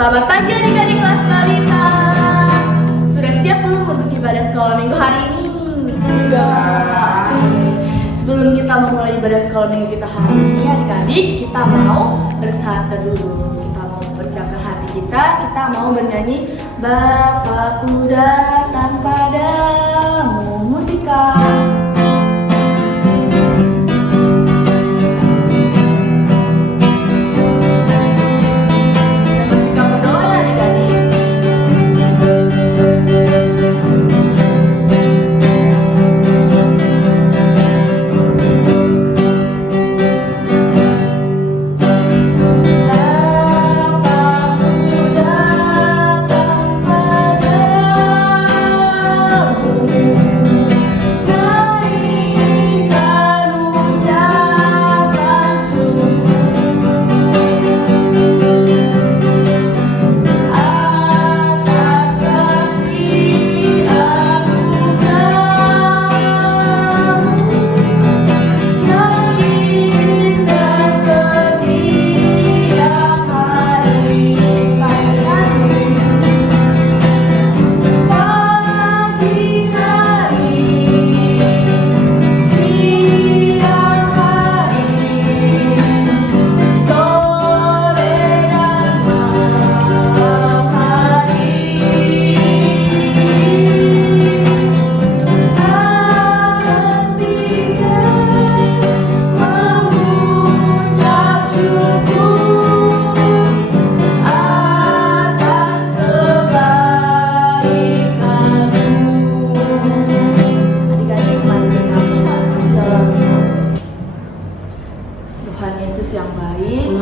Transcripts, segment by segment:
Selamat pagi adik-adik kelas balita. Sudah siap belum untuk ibadah sekolah minggu hari ini? Sudah. Sebelum kita memulai ibadah sekolah minggu kita hari ini, adik-adik, kita mau bersahabat dulu. Kita mau persiapkan hati kita mau bernyanyi Bapakku datang padamu, musika.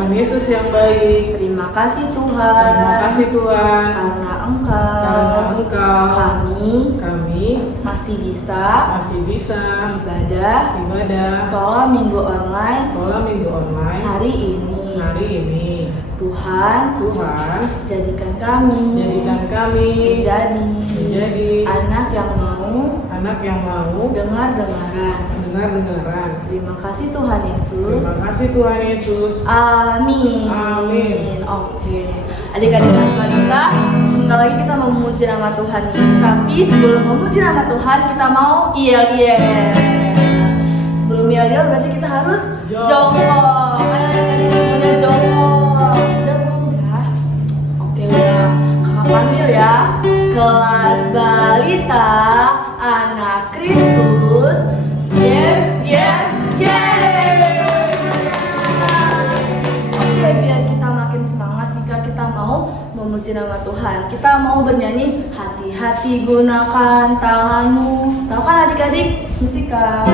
Yesus yang baik. Terima kasih Tuhan. Terima kasih Tuhan. Karena Engkau kami masih bisa ibadah sekolah minggu online hari ini. Tuhan jadikan kami menjadi anak yang mau dengar-dengaran. Terima kasih Tuhan Yesus. Amin. Oke. Adik-adik kelas balita, sebentar lagi kita mau memuji nama Tuhan nih. Tapi sebelum memuji nama Tuhan, kita mau yel-yel. Sebelum yel-yel berarti kita harus jongkok. Ayo adik-adik semuanya jongkok. Udah belum ya? Oke udah. Kakak panggil ya. Kelas balita anak Kristus. Yes. Oke, biar kita makin semangat jika kita mau memuji nama Tuhan. Kita mau bernyanyi hati-hati gunakan tanganmu. Tahu kan adik-adik? Musika.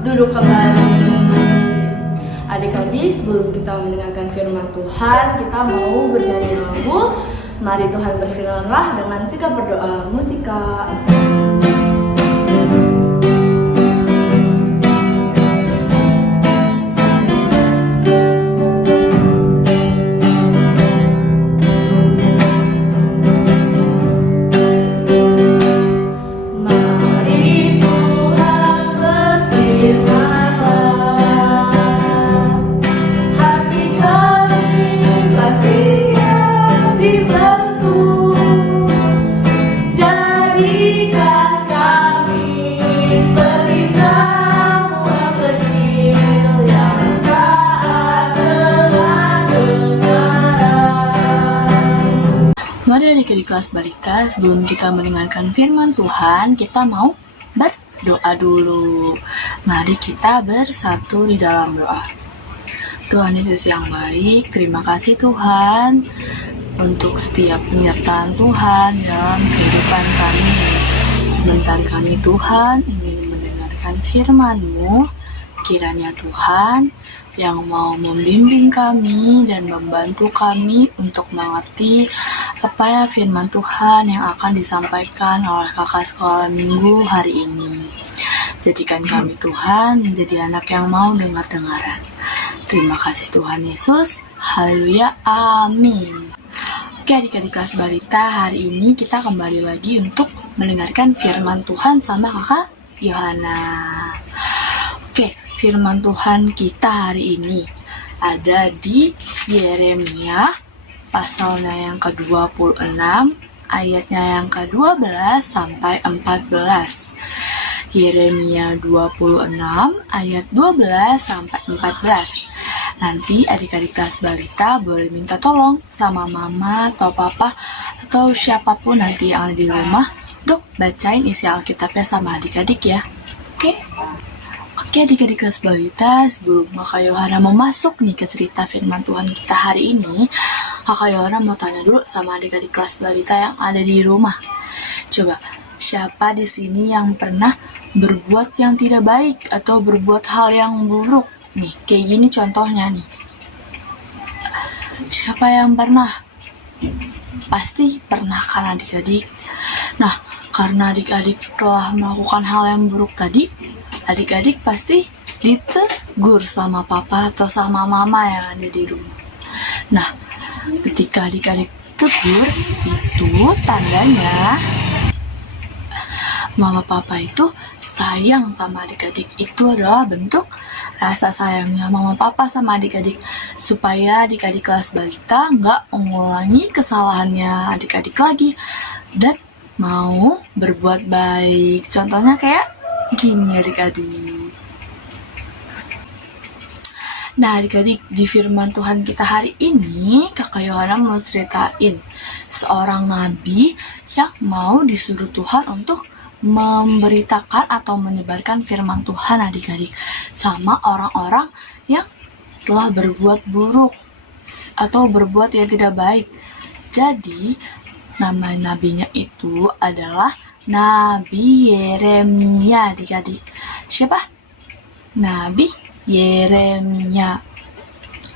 Duduk kembali. Adik-adik, sebelum kita mendengarkan firman Tuhan, kita mau bernyanyi lagu Mari Tuhan berfirmanlah dengan sikap berdoa. Musika. adik-adik kelas balita, sebelum kita mendengarkan firman Tuhan, kita mau berdoa dulu. Mari kita bersatu di dalam doa. Tuhan Yesus yang baik, terima kasih Tuhan untuk setiap penyertaan Tuhan dalam kehidupan kami. Sebentar kami Tuhan ingin mendengarkan firman-Mu, kiranya Tuhan yang mau membimbing kami dan membantu kami untuk mengerti apa ya firman Tuhan yang akan disampaikan oleh kakak sekolah minggu hari ini. Jadikan kami Tuhan menjadi anak yang mau dengar-dengaran. Terima kasih Tuhan Yesus. Haleluya. Amin. Oke adik-adik kelas balita, hari ini kita kembali lagi untuk mendengarkan firman Tuhan sama kakak Yohana. Oke, firman Tuhan kita hari ini ada di Yeremia pasalnya yang ke-26, ayatnya yang ke-12 sampai 14. Yeremia 26 ayat 12 sampai 14. Nanti adik-adik kelas balita boleh minta tolong sama mama atau papa atau siapapun nanti yang ada di rumah untuk bacain isi Alkitabnya sama adik-adik ya. Oke adik-adik kelas balita, sebelum Kakak Yohana mau masuk nih ke cerita firman Tuhan kita hari ini, Kakak Yohana mau tanya dulu sama adik-adik kelas balita yang ada di rumah. Coba, siapa di sini yang pernah berbuat yang tidak baik atau berbuat hal yang buruk? Nih, kayak gini contohnya nih. Siapa yang pernah? Pasti pernah kan adik-adik? Nah, karena adik-adik telah melakukan hal yang buruk tadi, adik-adik pasti ditegur sama papa atau sama mama yang ada di rumah. Nah, ketika adik-adik tegur, itu tandanya mama papa itu sayang sama adik-adik. Itu adalah bentuk rasa sayangnya mama papa sama adik-adik, supaya adik-adik kelas balita nggak mengulangi kesalahannya adik-adik lagi dan mau berbuat baik. Contohnya kayak gini adik-adik. Nah adik-adik, di firman Tuhan kita hari ini kakak Yohana mau ceritain seorang nabi yang mau disuruh Tuhan untuk memberitakan atau menyebarkan firman Tuhan adik-adik sama orang-orang yang telah berbuat buruk atau berbuat yang tidak baik. Jadi nama nabinya itu adalah Nabi Yeremia adik-adik. Siapa? Nabi Yeremia.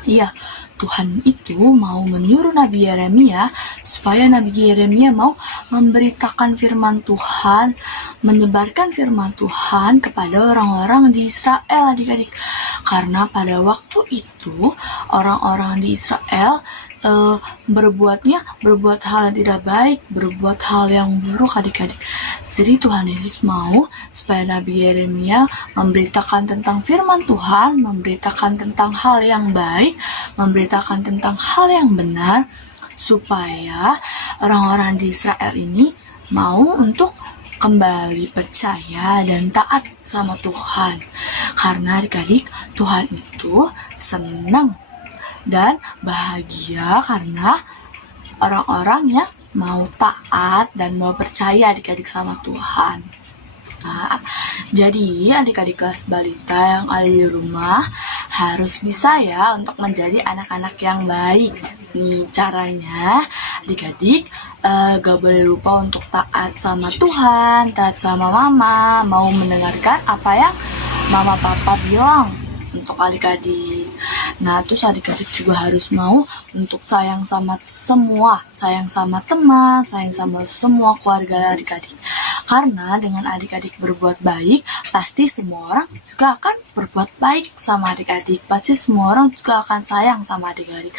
Iya, Tuhan itu mau menyuruh Nabi Yeremia supaya Nabi Yeremia mau memberitakan firman Tuhan, menyebarkan firman Tuhan kepada orang-orang di Israel adik-adik. Karena pada waktu itu orang-orang di Israel berbuat hal yang tidak baik, berbuat hal yang buruk adik-adik. Jadi Tuhan Yesus mau supaya Nabi Yeremia memberitakan tentang firman Tuhan, memberitakan tentang hal yang baik, memberitakan tentang hal yang benar, supaya orang-orang di Israel ini mau untuk kembali percaya dan taat sama Tuhan. Karena adik-adik, Tuhan itu senang dan bahagia karena orang-orang yang mau taat dan mau percaya adik-adik sama Tuhan. Nah, jadi adik-adik kelas balita yang ada di rumah harus bisa ya untuk menjadi anak-anak yang baik. Nih caranya adik-adik gak boleh lupa untuk taat sama Tuhan, taat sama mama, mau mendengarkan apa yang mama papa bilang untuk adik-adik. Nah, terus adik-adik juga harus mau untuk sayang sama semua, sayang sama teman, sayang sama semua keluarga adik-adik. Karena dengan adik-adik berbuat baik, pasti semua orang juga akan berbuat baik sama adik-adik. Pasti semua orang juga akan sayang sama adik-adik.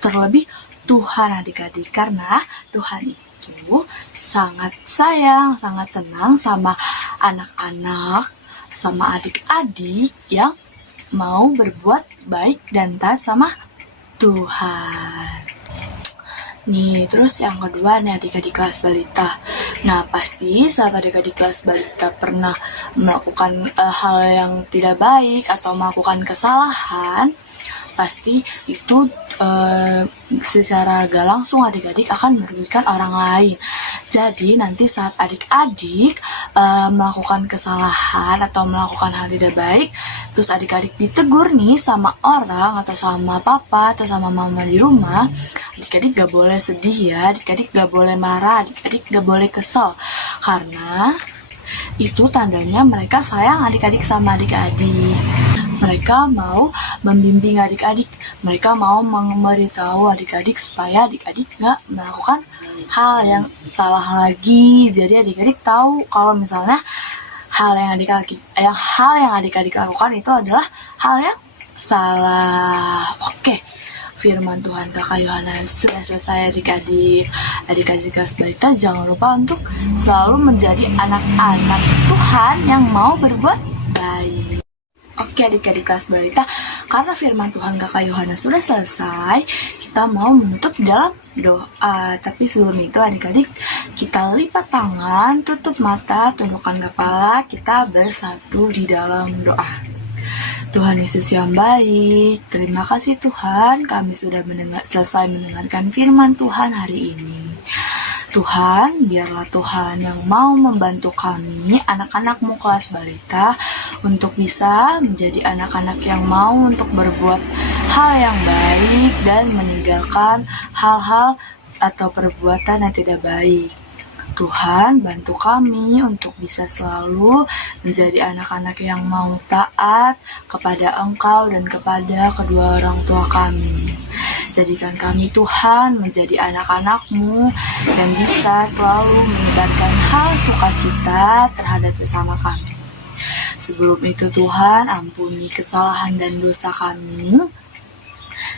Terlebih Tuhan adik-adik, karena Tuhan itu sangat sayang, sangat senang sama anak-anak, sama adik-adik yang mau berbuat baik dan taat sama Tuhan. Nih, terus yang kedua nih adik-adik kelas balita. Nah, pasti saat adik-adik kelas balita pernah melakukan hal yang tidak baik atau melakukan kesalahan, pasti itu secara gak langsung adik-adik akan merugikan orang lain. Jadi nanti saat adik-adik melakukan kesalahan atau melakukan hal tidak baik, terus adik-adik ditegur nih sama orang atau sama papa atau sama mama di rumah, adik-adik gak boleh sedih ya, adik-adik gak boleh marah, adik-adik gak boleh kesel, karena itu tandanya mereka sayang adik-adik sama adik-adik. Mereka mau membimbing adik-adik, mereka mau memberitahu adik-adik supaya adik-adik gak melakukan hal yang salah lagi. Jadi adik-adik tahu kalau misalnya hal yang adik-adik lakukan itu adalah hal yang salah. Oke, firman Tuhan Kakak Yohanes sudah selesai adik-adik. Adik-adik kelas balita jangan lupa untuk selalu menjadi anak-anak Tuhan yang mau berbuat baik. Oke adik-adik kelas balita, karena firman Tuhan Kakak Yohanes sudah selesai, kita mau menutup dalam doa. Tapi sebelum itu adik-adik, kita lipat tangan, tutup mata, tundukkan kepala, kita bersatu di dalam doa. Tuhan Yesus yang baik, terima kasih Tuhan, kami sudah selesai mendengarkan firman Tuhan hari ini. Tuhan, biarlah Tuhan yang mau membantu kami, anak-anak-Mu kelas balita, untuk bisa menjadi anak-anak yang mau untuk berbuat hal yang baik dan meninggalkan hal-hal atau perbuatan yang tidak baik. Tuhan, bantu kami untuk bisa selalu menjadi anak-anak yang mau taat kepada Engkau dan kepada kedua orang tua kami. Jadikan kami Tuhan menjadi anak-anak-Mu yang bisa selalu menyebarkan hal sukacita terhadap sesama kami. Sebelum itu Tuhan, ampuni kesalahan dan dosa kami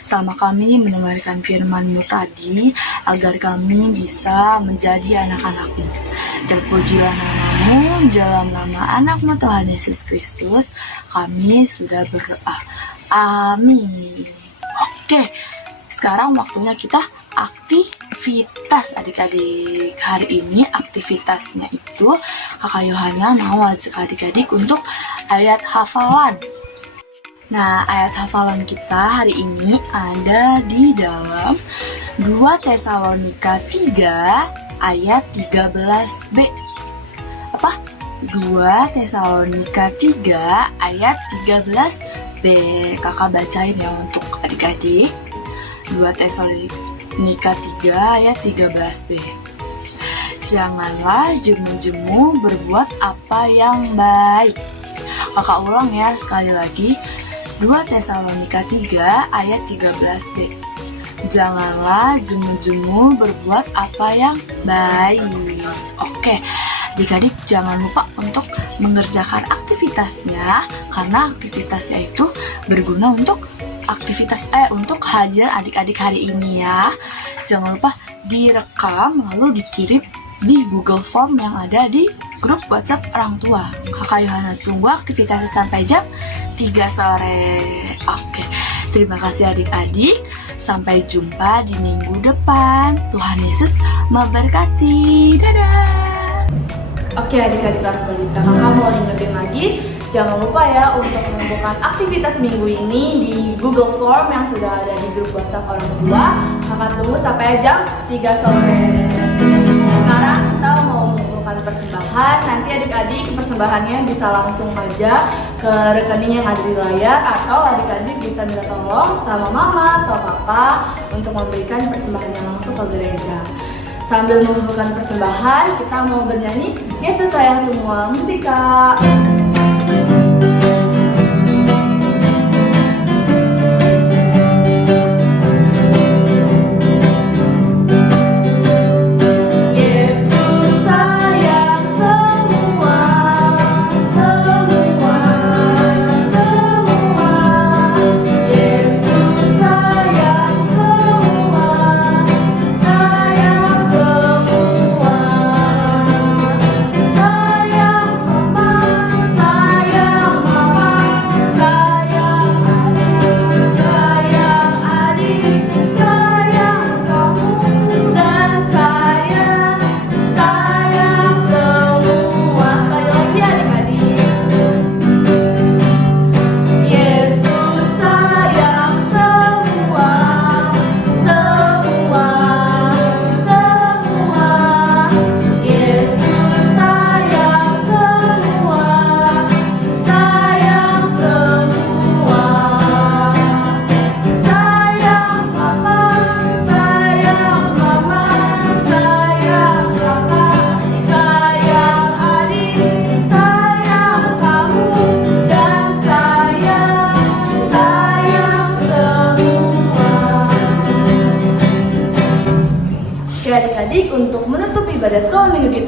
selama kami mendengarkan firman-Mu tadi, agar kami bisa menjadi anak-anak-Mu. Terpujilah nama-Mu, dalam nama anak-Mu Tuhan Yesus Kristus, kami sudah berdoa. Amin. Oke, sekarang waktunya kita aktivitas adik-adik. Hari ini aktivitasnya itu Kakak Yohana mau ajak adik-adik untuk ayat hafalan. Nah, ayat hafalan kita hari ini ada di dalam 2 Tesalonika 3 ayat 13b. Apa? 2 Tesalonika 3 ayat 13b. Kakak bacain ya untuk adik-adik. 2 Tesalonika 3 ayat 13b. Janganlah jemu-jemu berbuat apa yang baik. Kakak ulang ya sekali lagi. 2 Tesalonika 3 ayat 13b. Janganlah jemu-jemu berbuat apa yang baik. Oke, adik-adik jangan lupa untuk mengerjakan aktivitasnya, karena aktivitasnya itu berguna untuk untuk kehadiran adik-adik hari ini ya. Jangan lupa direkam lalu dikirim di Google Form yang ada di grup WhatsApp orang tua. Kakak Yohana tunggu aktivitasnya sampai jam 3 sore. Oke, terima kasih adik-adik. Sampai jumpa di minggu depan. Tuhan Yesus memberkati. Dadah. Oke adik-adik kelas balita, kakak mau ingetin lagi, jangan lupa ya untuk mengumpulkan aktivitas minggu ini di Google Form yang sudah ada di grup WhatsApp orang tua. Kakak tunggu sampai jam 3 sore. Sekarang kita mau mengumpulkan persembahan. Nanti adik-adik persembahannya bisa langsung aja ke rekening yang ada di layar, atau adik-adik bisa minta tolong sama mama atau papa untuk memberikan persembahannya langsung ke gereja. Sambil mengumpulkan persembahan, kita mau bernyanyi Yesus sayang semua. Musik Kak. Sayang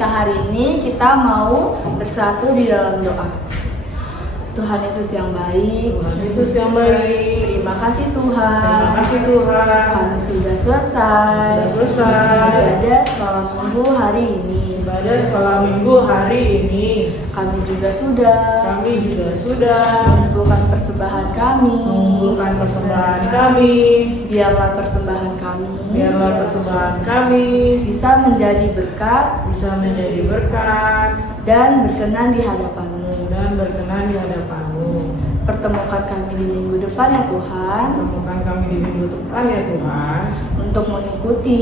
kita hari ini kita mau bersatu di dalam doa. Tuhan Yesus yang baik, Tuhan Yesus yang baik. terima kasih Tuhan. Terima kasih Tuhan. Kami sudah selesai Sudah selesai. ibadah sekolah minggu hari ini. Ibadah sekolah minggu hari ini. Kami juga sudah mengumpulkan persembahan kami. mengumpulkan persembahan kami. Biarlah persembahan kami bisa menjadi berkat bisa menjadi berkat dan berkenan di hadapan-Mu. dan berkenan di hadapan-Mu. Pertemukan kami di minggu depan ya Tuhan, Temukan kami di minggu depan ya Tuhan, untuk mengikuti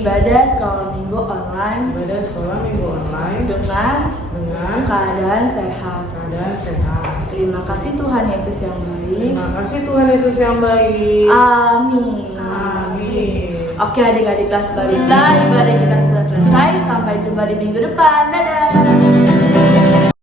ibadah sekolah minggu online ibadah sekolah minggu online dengan dengan keadaan sehat. keadaan sehat. Terima kasih Tuhan Yesus yang baik. Terima kasih Tuhan Yesus yang baik. Amin. Amin. Oke adik-adik kelas balita, ibadah kita sudah selesai. Sampai jumpa di minggu depan. Dadah.